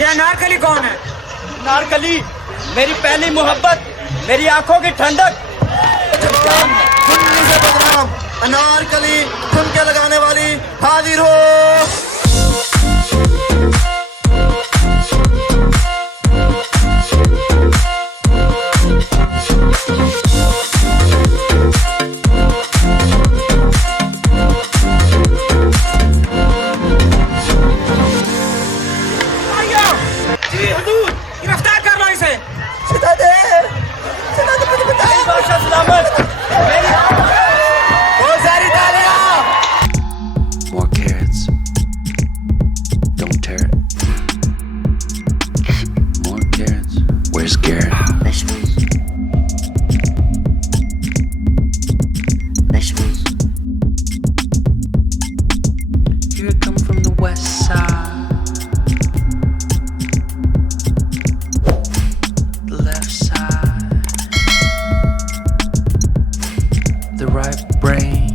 ये अनारकली कौन है? अनारकली मेरी पहली मोहब्बत, मेरी आंखों की ठंडक। से बदनाम अनारकली ठुमके लगाने वाली हाजिर हो। गिरफ्तार कर लो इसे। बहुत सारी तालियां। More carrots. Don't tear it. More carrots. Where's Garrett? Vegetables. Vegetables. Here I come from the west side. The left side. The right brain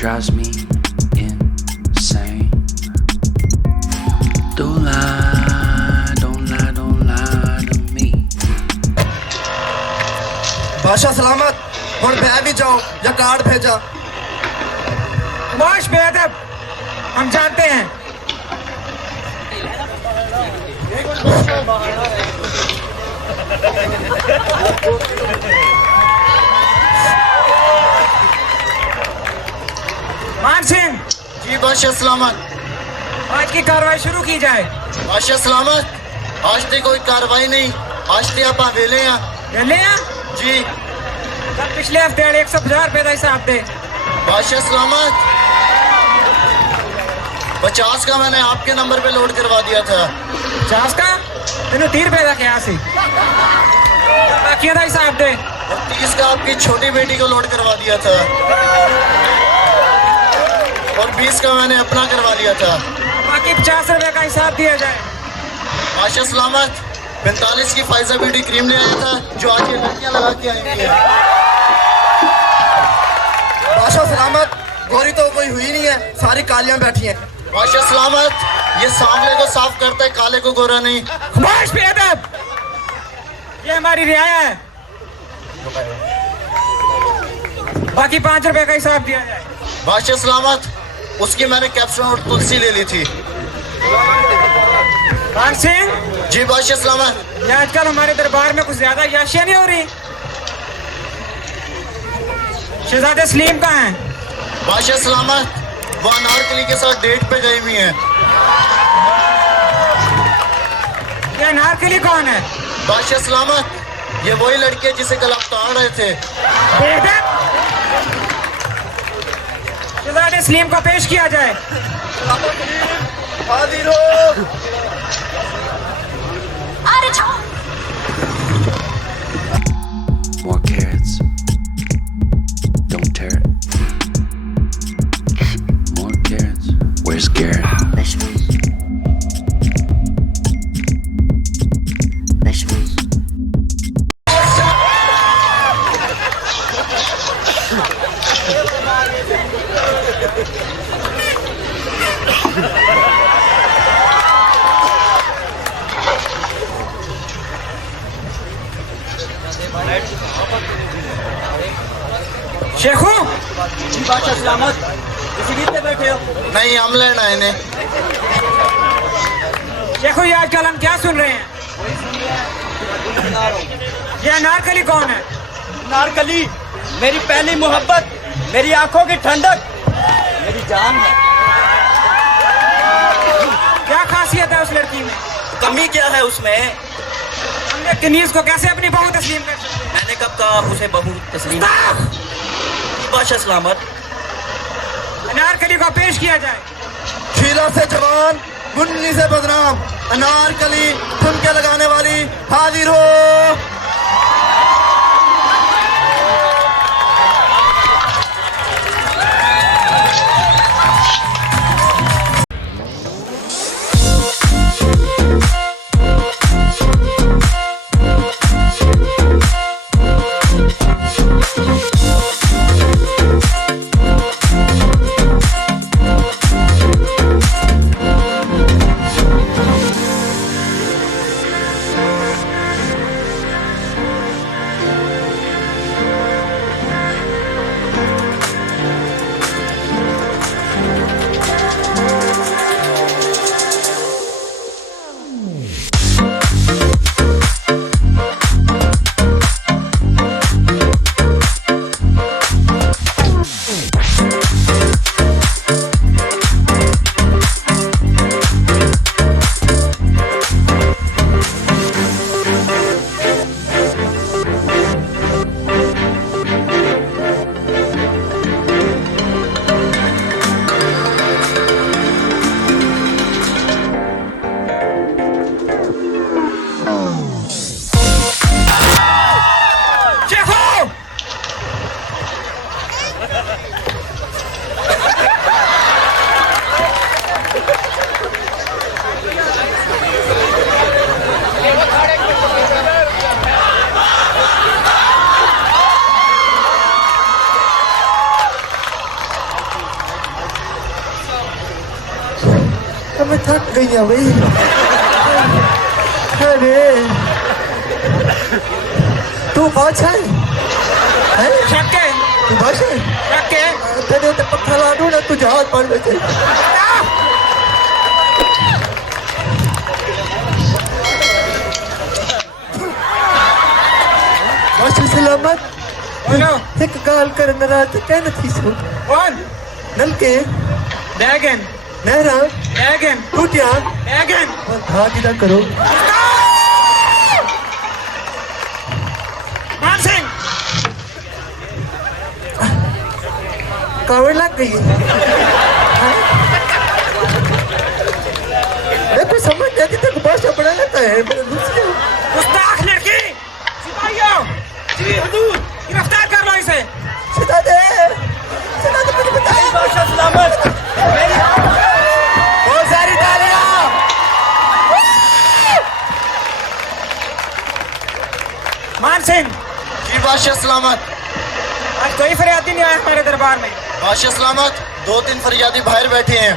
drives me insane. Don't lie, don't lie, don't lie to me. बादशाह सलामत। और बह भी जाओ या card भेजा। माश बेअदब, हम जानते हैं। मान सिंह, जी बादशाह सलामत। आज की कार्रवाई शुरू की जाए। बादशाह सलामत, आज तक कोई कार्रवाई नहीं। आज तक आप वेले हैं। ले लिया? जी कल पिछले हफ्ते 150 रुपए का हिसाब दे। बादशाह सलामत, 50 का मैंने आपके नंबर पे लोड करवा दिया था। 50 का तेन 30 रुपए का क्या सी? बाकी का हिसाब दे। और 30 का आपकी छोटी बेटी को लोड करवा दिया था। और 20 का मैंने अपना करवा दिया था। बाकी 50 रुपए का हिसाब दिया जाए। बादशाह सलामत, 45 की फाइजा ब्यूटी क्रीम ले आया था जो आज ये लड़कियां लगा के आई हैं। बादशाह सलामत, गोरी तो कोई हुई नहीं है, सारी कालियां बैठी हैं। बादशाह सलामत, ये सांवले को साफ करता है, काले को गोरा नहीं। खामोश बेअदब, ये हमारी रियाया है। बाकी 5 रुपए का हिसाब दिया जाए। बादशाह सलामत, उसकी मैंने कैप्सूल और तुलसी ले ली थी। मान सिंह, जी बादशाह सलामत। ये आजकल हमारे दरबार में कुछ ज्यादा याशियां नहीं हो रही। शहजादे सलीम कहाँ हैं? बादशाह सलामत, वो अनारकली के साथ डेट पे गई हुई हैं। ये अनारकली कौन है? बादशाह सलामत, ये वही लड़की है जिसे कल आप ताड़ रहे थे। बेअदब, शहजादे सलीम को पेश किया जाए। हाजिर हो। More carrots. Don't tear it. More carrots. Where's Garrett? Vegetables. Vegetables. Shekhu, जी बादशाह सलामत, इसी पे बैठे हो? नहीं, हम लेना है इन्हें। शेखू, ये आजकल हम क्या सुन रहे हैं? ये अनारकली कौन है? अनारकली मेरी पहली मोहब्बत, मेरी आंखों की ठंडक, मेरी जान है। क्या खासियत है उस लड़की में? कमी क्या है उसमें? हमने कनीज को कैसे अपनी बहू तस्लीम कर सकते? मैंने कब कहा आप उसे बहू तस्लीम? बादशाह सलामत, अनारकली को पेश किया जाए। खिला से जवान, मुन्नी से बदनाम, अनारकली ठुमके लगाने वाली हाजिर हो। मैं थक गई हूँ भाई। अरे तू बादशाह है? शक्के तू बादशाह है? शक्के तेरे तो पत्थर ला दूँ ना, तू जहाज पड़ बचे। बादशाह सलामत। बोलो एक गाल कर नाराज कहना थी सो। कौन? नलके बैगन नहरा बैगन टूटिया बैगन भाग ना करो। मान सिंह कावड़ लग गई है। मैं कुछ समझ नहीं आती, तेरे को भाषा पढ़ा लेता है। गुस्ताख लड़की सिपाहियों गिरफ्तार कर लो इसे। सिधा दे मुझे बताइए। बादशाह सलामत। बहुत सारी तालियां। मान सिंह जी बादशाह सलामत। आज कोई फरियादी नहीं आया हमारे दरबार में। बादशाह सलामत, 2-3 फरियादी बाहर बैठे हैं।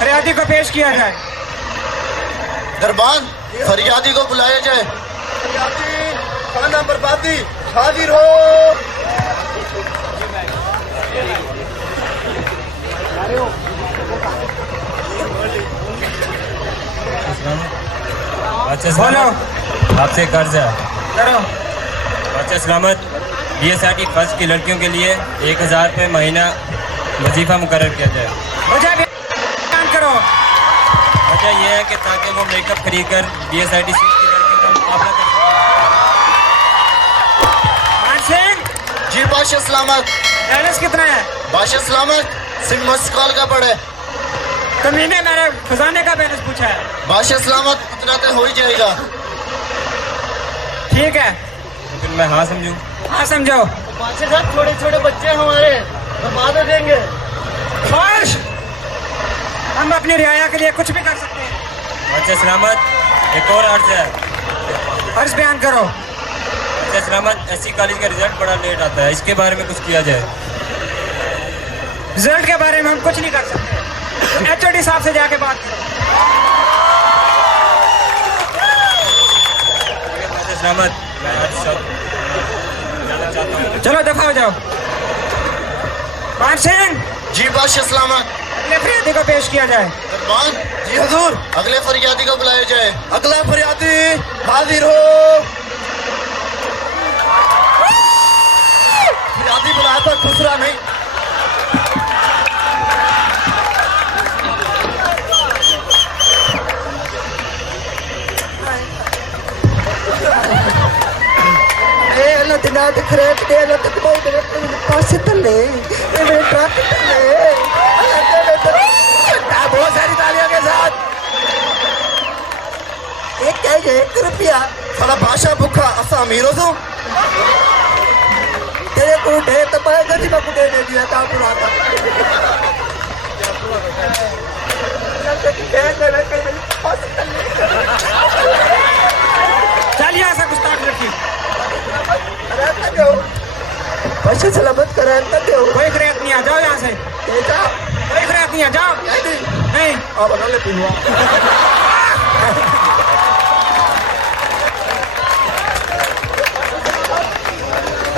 फरियादी को पेश किया जाए। दरबान फरियादी को बुलाया जाए। खाना बर्बादी हाजिर हो। बोलो आपसे कर्ज है। करो। बादशाह सलामत, BSRT फर्स्ट की लड़कियों के लिए 1000 रुपये महीना वजीफा मुकर्रर किया जाए। मुझे बयान करो। वजह यह है कि ताकि वो मेकअप खरीद कर BSRT की लड़कियों का मुकाबला कर सकें। मान सिंह जी बादशाह सलामत। बैलेंस कितना है? बादशाह सलामत, सिंह मस्काल का पड़े। कमीने मेरे खजाने का बैलेंस पूछा है। बादशाह सलामत, उतना तो हो ही जाएगा। ठीक है तो फिर मैं हाँ समझूँ? हाँ समझो। बादशाह साहब, छोटे छोटे बच्चे हमारे बर्बाद हो देंगे। खुश हम अपनी रियाया के लिए कुछ भी कर सकते हैं। बादशाह सलामत, एक और अर्ज है। अर्ज बयान करो। बादशाह सलामत, SC कॉलेज का रिजल्ट बड़ा लेट आता है, इसके बारे में कुछ किया जाए। रिजल्ट के बारे में हम कुछ नहीं कर सकते। HOD साहब से जाके बात करो। बादशाह सलामत, मैं अर्ज जाना चाहता हूँ। चलो दफा हो जाओ। मान सिंह जी बादशाह सलामत। अगले फरियादी को पेश किया जाए। दरबान जी हजूर, अगले फरियादी को बुलाया जाए। अगला फरियादी हाजिर हो। फरियादी बुलाया था, खुसरा नहीं। अल्लाह ते नात खरेट दे, अल्लाह ते बहुत दे पास तले मेरे ट्रक तले। बहुत सारी तालियों के साथ। एक क्या है, 1 रुपया साला बादशाह भूखा असा अमीर हो तू। तेरे को ढेर तो पाया गरीब को देने दिया था पूरा था। चलिए ऐसा गुस्ताख लड़की बादशाह सलामत करा दो। कोई फरियाद नहीं आ जाओ यहाँ से। कोई फरियाद नहीं आ जाओ। नहीं अब ले पिलवा।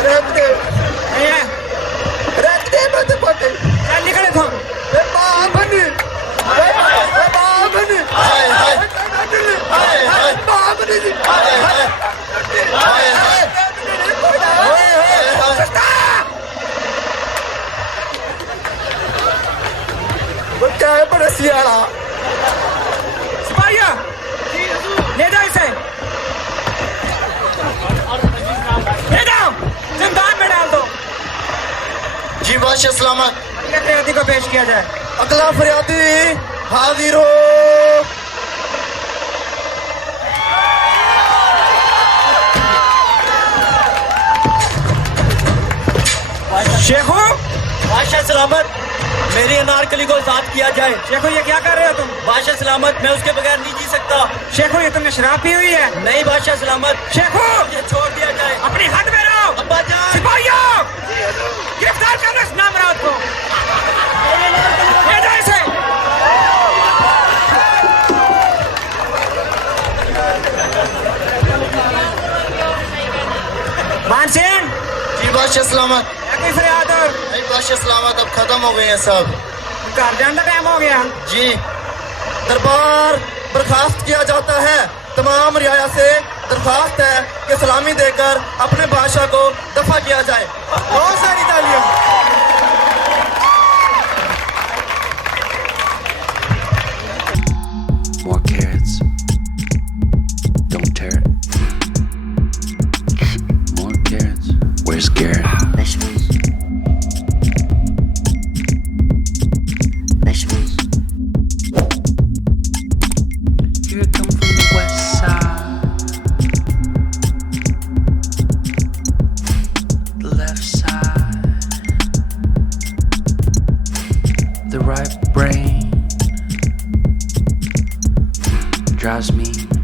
रख दे नहीं है। मत पटे। चल निकले तुम। बाबन हाय हाय बाबन हाय हाय हाय हाय बाबन हाय हाय हाय हाय बच्चा है बड़ा सियाड़ा। सिपाहिया ले जाओ इसे। ले जाओ जिंदान में डाल दो। जी बादशाह सलामत। अगले फरियादी को पेश किया जाए। अगला फरियादी हाजिर हो। शेखू बादशाह सलामत, मेरी अनारकली को आजाद किया जाए। शेखू ये क्या कर रहे हो तुम? बादशाह सलामत, मैं उसके बगैर नहीं जी सकता। शेखू ये तुमने शराब पी हुई है? नहीं बादशाह सलामत, शेखू ये छोड़ दिया जाए। अपनी हद में रहो। अब्बा जान, सिपाहियों गिरफ्तार करना इस नामराद को। ले जाओ इसे। बादशाह सलामत कोई फरियाद और नहीं बादशाह सलामत अब खत्म हो गए हैं सब घर जाने का टाइम हो गया जी दरबार बर्खास्त किया जाता है तमाम रियाया से दरखास्त है कि सलामी देकर अपने बादशाह को दफा किया जाए बहुत सारी तालियां More carrots. Don't tear it. More carrots. Where's Garrett? Vegetables. Vegetables. Here come from the west side. The left side. The right brain drives me